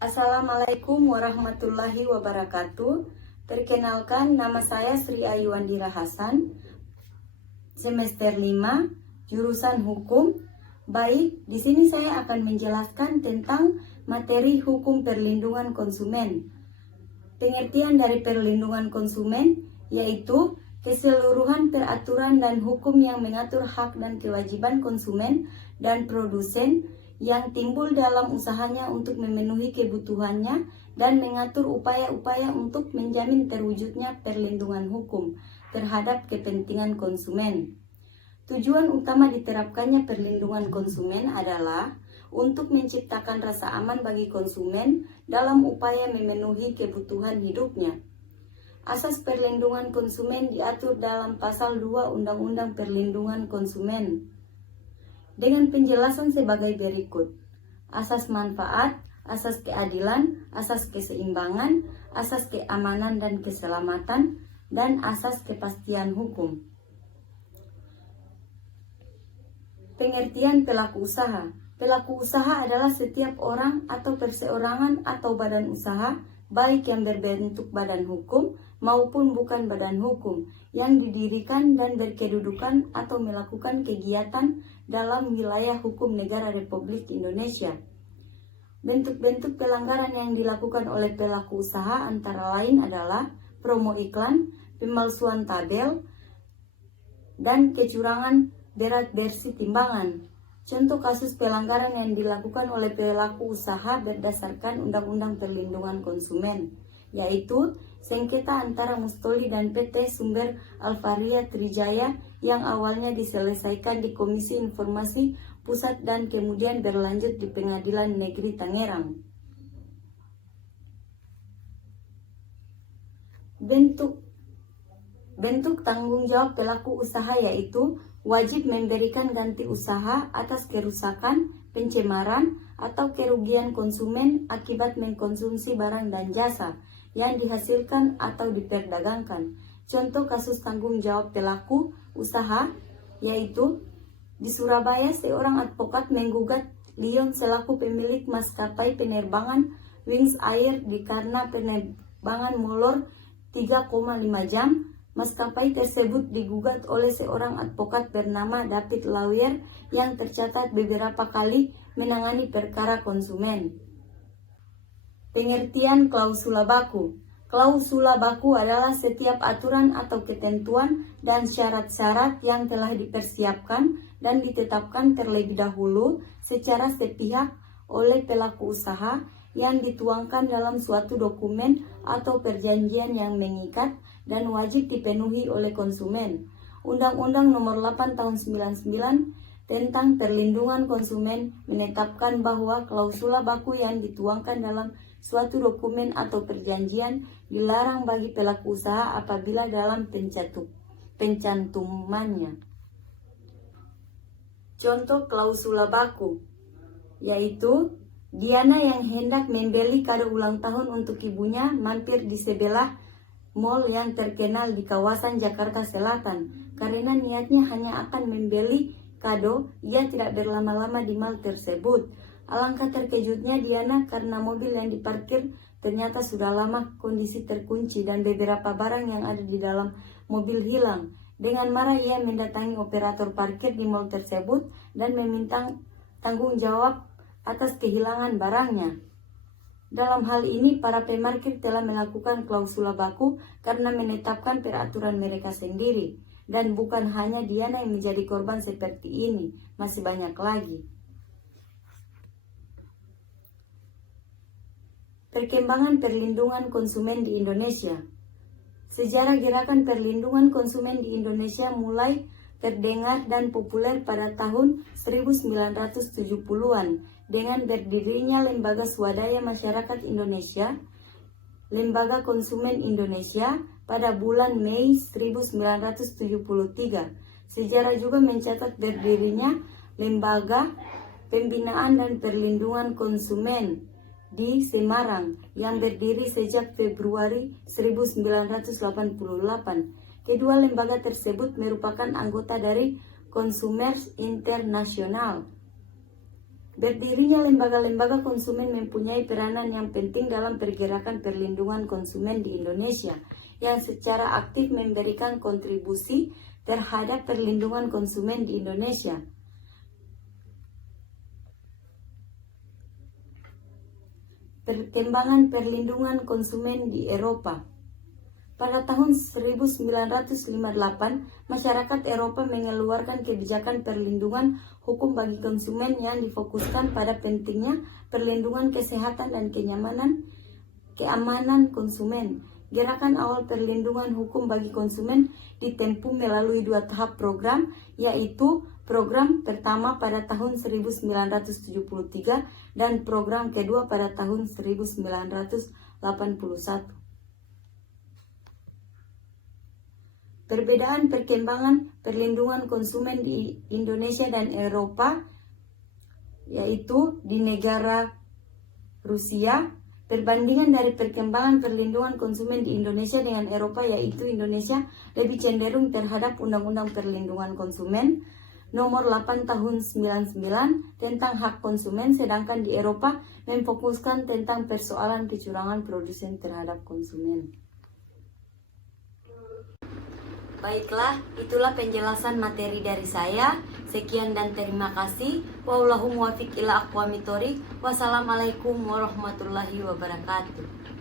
Assalamualaikum warahmatullahi wabarakatuh. Perkenalkan, nama saya Sri Ayuandira Hasan, semester 5, jurusan hukum. Baik, di sini saya akan menjelaskan tentang materi hukum perlindungan konsumen. Pengertian dari perlindungan konsumen yaitu keseluruhan peraturan dan hukum yang mengatur hak dan kewajiban konsumen dan produsen yang timbul dalam usahanya untuk memenuhi kebutuhannya dan mengatur upaya-upaya untuk menjamin terwujudnya perlindungan hukum terhadap kepentingan konsumen. Tujuan utama diterapkannya perlindungan konsumen adalah untuk menciptakan rasa aman bagi konsumen dalam upaya memenuhi kebutuhan hidupnya. Asas perlindungan konsumen diatur dalam Pasal 2 Undang-Undang Perlindungan Konsumen dengan penjelasan sebagai berikut: asas manfaat, asas keadilan, asas keseimbangan, asas keamanan dan keselamatan, dan asas kepastian hukum. Pengertian pelaku usaha. Pelaku usaha adalah setiap orang atau perseorangan atau badan usaha, baik yang berbentuk badan hukum maupun bukan badan hukum, yang didirikan dan berkedudukan atau melakukan kegiatan dalam wilayah hukum negara Republik Indonesia. Bentuk-bentuk pelanggaran yang dilakukan oleh pelaku usaha antara lain adalah promo iklan, pemalsuan tabel, dan kecurangan berat bersih timbangan. Contoh kasus pelanggaran yang dilakukan oleh pelaku usaha berdasarkan Undang-Undang Perlindungan Konsumen, yaitu sengketa antara Mustoli dan PT Sumber Alvaria Trijaya yang awalnya diselesaikan di Komisi Informasi Pusat dan kemudian berlanjut di Pengadilan Negeri Tangerang. Bentuk tanggung jawab pelaku usaha yaitu wajib memberikan ganti usaha atas kerusakan, pencemaran, atau kerugian konsumen akibat mengkonsumsi barang dan jasa yang dihasilkan atau diperdagangkan. Contoh kasus tanggung jawab pelaku usaha yaitu di Surabaya seorang advokat menggugat Lion selaku pemilik maskapai penerbangan Wings Air karena penerbangan molor 3,5 jam. Maskapai tersebut digugat oleh seorang advokat bernama David Lawyer yang tercatat beberapa kali menangani perkara konsumen. Pengertian klausula baku. Klausula baku adalah setiap aturan atau ketentuan dan syarat-syarat yang telah dipersiapkan dan ditetapkan terlebih dahulu secara sepihak oleh pelaku usaha yang dituangkan dalam suatu dokumen atau perjanjian yang mengikat dan wajib dipenuhi oleh konsumen. Undang-Undang Nomor 8 Tahun 99 tentang Perlindungan Konsumen menetapkan bahwa klausula baku yang dituangkan dalam suatu dokumen atau perjanjian dilarang bagi pelaku usaha apabila dalam pencantumannya. Contoh klausula baku yaitu Diana yang hendak membeli kado ulang tahun untuk ibunya mampir di sebelah mall yang terkenal di kawasan Jakarta Selatan. Karena niatnya hanya akan membeli kado, ia tidak berlama-lama di mall tersebut. Alangkah terkejutnya Diana karena mobil yang diparkir ternyata sudah lama kondisi terkunci dan beberapa barang yang ada di dalam mobil hilang. Dengan marah ia mendatangi operator parkir di mall tersebut dan meminta tanggung jawab atas kehilangan barangnya. Dalam hal ini, para pemarkir telah melakukan klausula baku karena menetapkan peraturan mereka sendiri. Dan bukan hanya Diana yang menjadi korban seperti ini, masih banyak lagi. Perkembangan perlindungan konsumen di Indonesia. Sejarah gerakan perlindungan konsumen di Indonesia mulai terdengar dan populer pada tahun 1970-an dengan berdirinya Lembaga Swadaya Masyarakat Indonesia, Lembaga Konsumen Indonesia pada bulan Mei 1973. Sejarah juga mencatat berdirinya Lembaga Pembinaan dan Perlindungan Konsumen di Semarang yang berdiri sejak Februari 1988. Kedua lembaga tersebut merupakan anggota dari Consumers International. Berdirinya lembaga-lembaga konsumen mempunyai peranan yang penting dalam pergerakan perlindungan konsumen di Indonesia, yang secara aktif memberikan kontribusi terhadap perlindungan konsumen di Indonesia. Perkembangan perlindungan konsumen di Eropa. Pada tahun 1958, masyarakat Eropa mengeluarkan kebijakan perlindungan hukum bagi konsumen yang difokuskan pada pentingnya perlindungan kesehatan dan keamanan konsumen. Gerakan awal perlindungan hukum bagi konsumen ditempuh melalui 2 tahap program, yaitu program pertama pada tahun 1973 dan program kedua pada tahun 1981. Perbedaan perkembangan perlindungan konsumen di Indonesia dan Eropa, yaitu di negara Rusia. Perbandingan dari perkembangan perlindungan konsumen di Indonesia dengan Eropa, yaitu Indonesia lebih cenderung terhadap Undang-Undang Perlindungan Konsumen Nomor 8 Tahun 99 tentang hak konsumen, sedangkan di Eropa memfokuskan tentang persoalan kecurangan produsen terhadap konsumen. Baiklah, itulah penjelasan materi dari saya. Sekian dan terima kasih. Wallahu muwaffiq ila aqwamit thoriq. Wassalamualaikum warahmatullahi wabarakatuh.